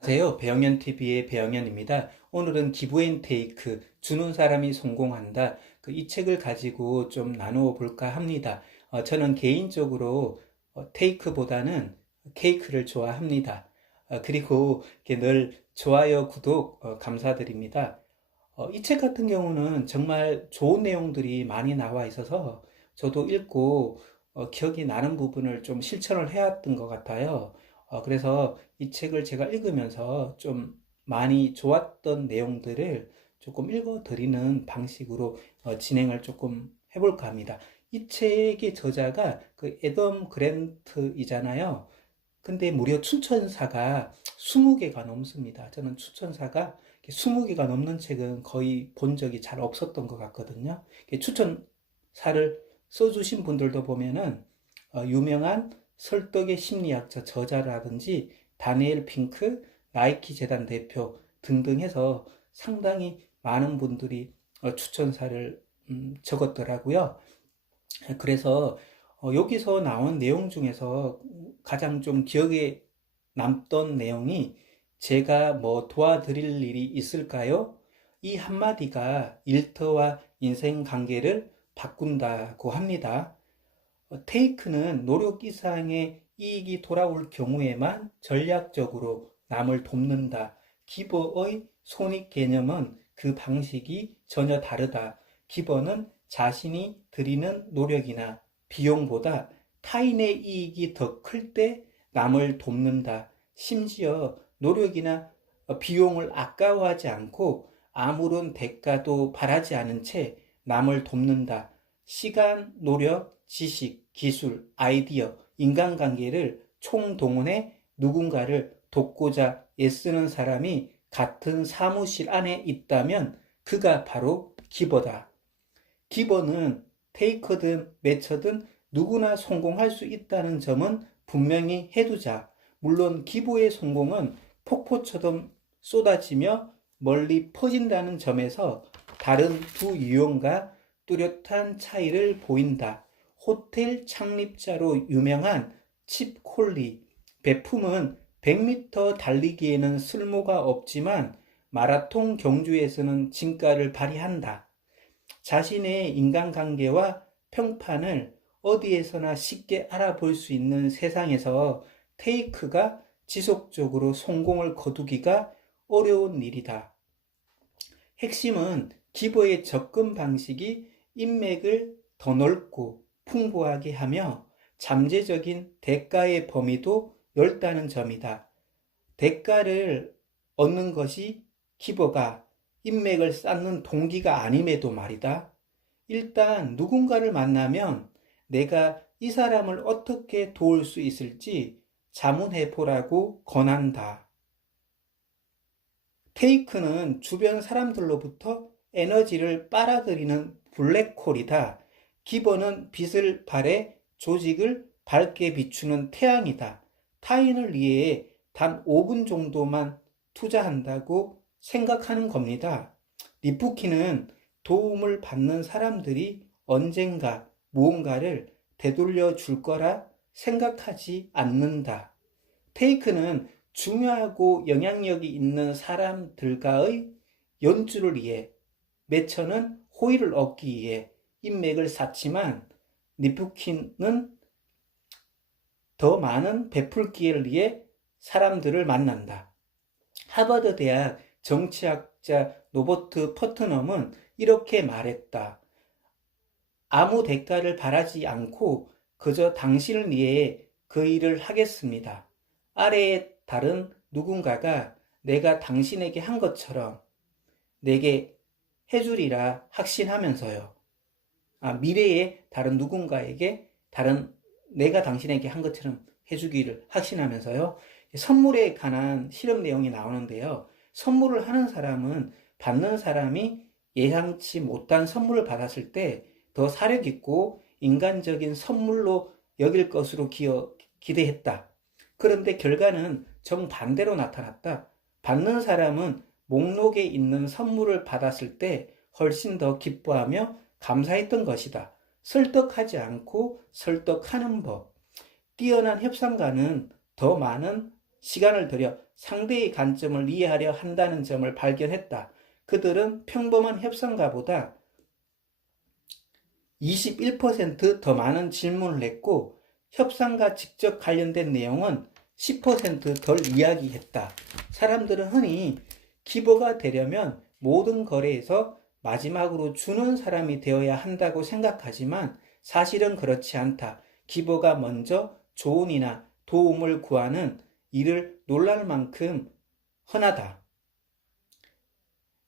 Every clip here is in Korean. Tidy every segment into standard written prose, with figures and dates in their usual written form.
안녕하세요. 배영현TV의 배영현입니다. 오늘은 기브앤테이크, 주는 사람이 성공한다. 이 책을 가지고 좀 나누어 볼까 합니다. 저는 개인적으로 테이크보다는 케이크를 좋아합니다. 그리고 이렇게 늘 좋아요, 구독 감사드립니다. 이 책 같은 경우는 정말 좋은 내용들이 많이 나와 있어서 저도 읽고 기억이 나는 부분을 좀 실천을 해왔던 것 같아요. 그래서 이 책을 제가 읽으면서 좀 많이 좋았던 내용들을 조금 읽어드리는 방식으로 진행을 조금 해볼까 합니다. 이 책의 저자가 그 애덤 그랜트이잖아요. 근데 무려 추천사가 20개가 넘습니다. 저는 추천사가 20개가 넘는 책은 거의 본 적이 잘 없었던 것 같거든요. 추천사를 써주신 분들도 보면은 유명한 설득의 심리학자 저자라든지 다니엘 핑크, 나이키 재단 대표 등등 해서 상당히 많은 분들이 추천사를 적었더라고요. 그래서 여기서 나온 내용 중에서 가장 좀 기억에 남던 내용이 제가 뭐 도와드릴 일이 있을까요? 이 한마디가 일터와 인생 관계를 바꾼다고 합니다. 테이크는 노력 이상의 이익이 돌아올 경우에만 전략적으로 남을 돕는다. 기버의 손익 개념은 그 방식이 전혀 다르다. 기버는 자신이 들이는 노력이나 비용보다 타인의 이익이 더 클 때 남을 돕는다. 심지어 노력이나 비용을 아까워하지 않고 아무런 대가도 바라지 않은 채 남을 돕는다. 시간, 노력, 지식, 기술, 아이디어, 인간관계를 총동원해 누군가를 돕고자 애쓰는 사람이 같은 사무실 안에 있다면 그가 바로 기버다. 기버는 테이커든 매처든 누구나 성공할 수 있다는 점은 분명히 해두자. 물론 기부의 성공은 폭포처럼 쏟아지며 멀리 퍼진다는 점에서 다른 두 유형과 뚜렷한 차이를 보인다. 호텔 창립자로 유명한 칩 콜리. 배품은 100m 달리기에는 쓸모가 없지만 마라톤 경주에서는 진가를 발휘한다. 자신의 인간관계와 평판을 어디에서나 쉽게 알아볼 수 있는 세상에서 테이크가 지속적으로 성공을 거두기가 어려운 일이다. 핵심은 기버의 접근 방식이 인맥을 더 넓고 풍부하게 하며 잠재적인 대가의 범위도 넓다는 점이다. 대가를 얻는 것이 기버가 인맥을 쌓는 동기가 아님에도 말이다. 일단 누군가를 만나면 내가 이 사람을 어떻게 도울 수 있을지 자문해 보라고 권한다. 테이크는 주변 사람들로부터 에너지를 빨아들이는 블랙홀이다. 기버는 빛을 발해 조직을 밝게 비추는 태양이다. 타인을 위해 단 5분 정도만 투자한다고 생각하는 겁니다. 리프키는 도움을 받는 사람들이 언젠가 무언가를 되돌려 줄 거라 생각하지 않는다. 테이크는 중요하고 영향력이 있는 사람들과의 연주를 위해, 매처는 호의를 얻기 위해 인맥을 쌓지만 리프킨은 더 많은 베풀 기회를 위해 사람들을 만난다. 하버드 대학 정치학자 로버트 퍼트넘은 이렇게 말했다. 아무 대가를 바라지 않고 그저 당신을 위해 그 일을 하겠습니다. 아래에 다른 누군가가 내가 당신에게 한 것처럼 내게 해주리라 확신하면서요. 미래에 다른 누군가에게 내가 당신에게 한 것처럼 해주기를 확신하면서요. 선물에 관한 실험 내용이 나오는데요. 선물을 하는 사람은 받는 사람이 예상치 못한 선물을 받았을 때 더 사력 있고 인간적인 선물로 여길 것으로 기대했다. 그런데 결과는 정반대로 나타났다. 받는 사람은 목록에 있는 선물을 받았을 때 훨씬 더 기뻐하며 감사했던 것이다. 설득하지 않고 설득하는 법. 뛰어난 협상가는 더 많은 시간을 들여 상대의 관점을 이해하려 한다는 점을 발견했다. 그들은 평범한 협상가보다 21% 더 많은 질문을 했고 협상과 직접 관련된 내용은 10%덜 이야기했다. 사람들은 흔히 기버가 되려면 모든 거래에서 마지막으로 주는 사람이 되어야 한다고 생각하지만 사실은 그렇지 않다. 기버가 먼저 조언이나 도움을 구하는 일을 놀랄 만큼 흔하다.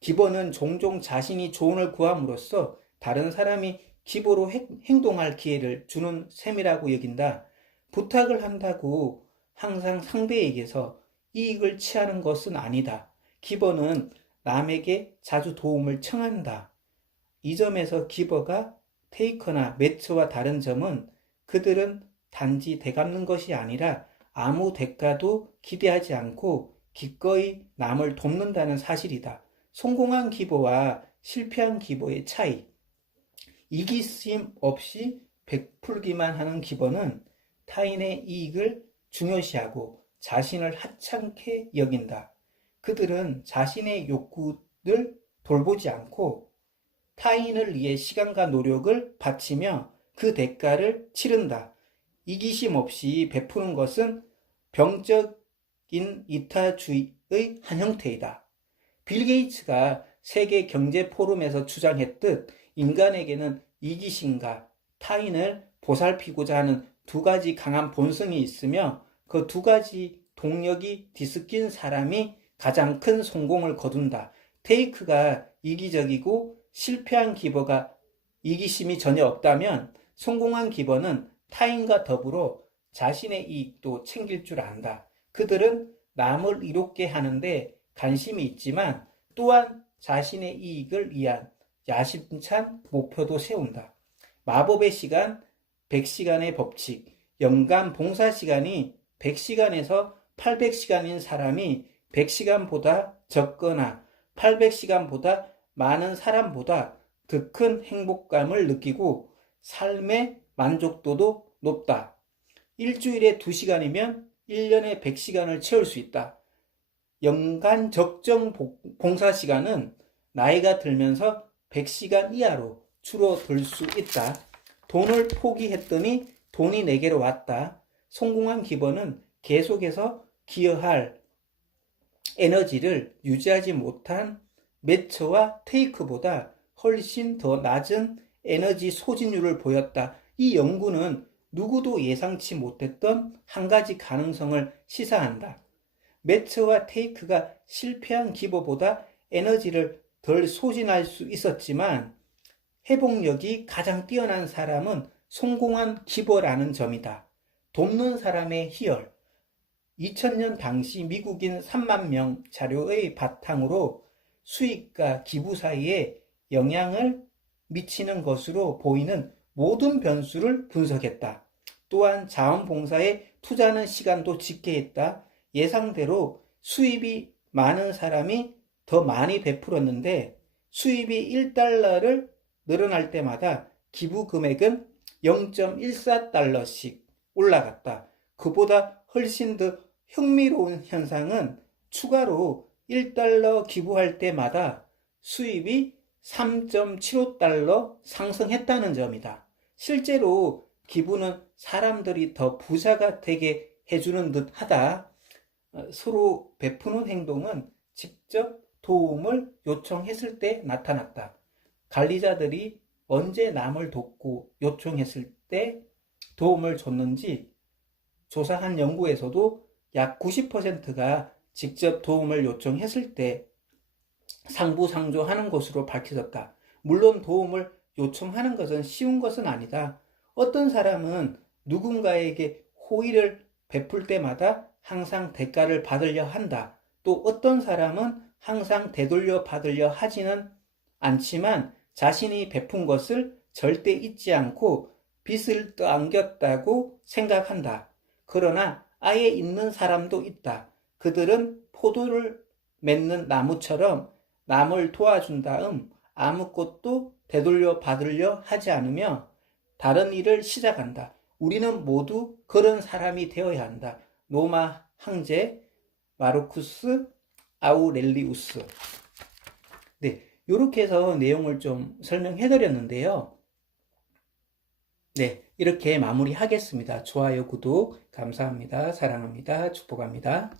기버는 종종 자신이 조언을 구함으로써 다른 사람이 기버로 행동할 기회를 주는 셈이라고 여긴다. 부탁을 한다고 항상 상대에게서 이익을 취하는 것은 아니다. 기버는 남에게 자주 도움을 청한다. 이 점에서 기버가 테이커나 매처와 다른 점은 그들은 단지 되갚는 것이 아니라 아무 대가도 기대하지 않고 기꺼이 남을 돕는다는 사실이다. 성공한 기버와 실패한 기버의 차이. 이기심 없이 베풀기만 하는 기버는 타인의 이익을 중요시하고 자신을 하찮게 여긴다. 그들은 자신의 욕구를 돌보지 않고 타인을 위해 시간과 노력을 바치며 그 대가를 치른다. 이기심 없이 베푸는 것은 병적인 이타주의의 한 형태이다. 빌 게이츠가 세계 경제 포럼에서 주장했듯 인간에게는 이기심과 타인을 보살피고자 하는 두 가지 강한 본성이 있으며 그 두 가지 동력이 뒤섞인 사람이 가장 큰 성공을 거둔다. 테이크가 이기적이고 실패한 기버가 이기심이 전혀 없다면 성공한 기버는 타인과 더불어 자신의 이익도 챙길 줄 안다. 그들은 남을 이롭게 하는데 관심이 있지만 또한 자신의 이익을 위한 야심찬 목표도 세운다. 마법의 시간, 100시간의 법칙, 연간 봉사 시간이 100시간에서 800시간인 사람이 100시간보다 적거나 800시간보다 많은 사람보다 더 큰 행복감을 느끼고 삶의 만족도도 높다. 일주일에 2시간이면 1년에 100시간을 채울 수 있다. 연간 적정 봉사 시간은 나이가 들면서 100시간 이하로 줄어들 수 있다. 돈을 포기했더니 돈이 내게로 왔다. 성공한 기버는 계속해서 기여할 에너지를 유지하지 못한 매처와 테이크보다 훨씬 더 낮은 에너지 소진율을 보였다. 이 연구는 누구도 예상치 못했던 한 가지 가능성을 시사한다. 매처와 테이크가 실패한 기버보다 에너지를 덜 소진할 수 있었지만 회복력이 가장 뛰어난 사람은 성공한 기버라는 점이다. 돕는 사람의 희열. 2000년 당시 미국인 3만 명 자료의 바탕으로 수익과 기부 사이에 영향을 미치는 것으로 보이는 모든 변수를 분석했다. 또한 자원봉사에 투자하는 시간도 집계했다. 예상대로 수입이 많은 사람이 더 많이 베풀었는데 수입이 1달러를 늘어날 때마다 기부 금액은 0.14달러씩 올라갔다. 그보다 훨씬 더 흥미로운 현상은 추가로 1달러 기부할 때마다 수입이 3.75달러 상승했다는 점이다. 실제로 기부는 사람들이 더 부자가 되게 해주는 듯 하다. 서로 베푸는 행동은 직접 도움을 요청했을 때 나타났다. 관리자들이 언제 남을 돕고 요청했을 때 도움을 줬는지 조사한 연구에서도 약 90%가 직접 도움을 요청했을 때 상부상조하는 것으로 밝혀졌다. 물론 도움을 요청하는 것은 쉬운 것은 아니다. 어떤 사람은 누군가에게 호의를 베풀 때마다 항상 대가를 받으려 한다. 또 어떤 사람은 항상 되돌려 받으려 하지는 않지만 자신이 베푼 것을 절대 잊지 않고 빚을 떠안겼다고 생각한다. 그러나 아예 있는 사람도 있다. 그들은 포도를 맺는 나무처럼 남을 도와준 다음 아무것도 되돌려 받으려 하지 않으며 다른 일을 시작한다. 우리는 모두 그런 사람이 되어야 한다. 로마 황제 마르쿠스 아우렐리우스. 네, 이렇게 해서 내용을 좀 설명해 드렸는데요. 네, 이렇게 마무리하겠습니다. 좋아요, 구독 감사합니다. 사랑합니다. 축복합니다.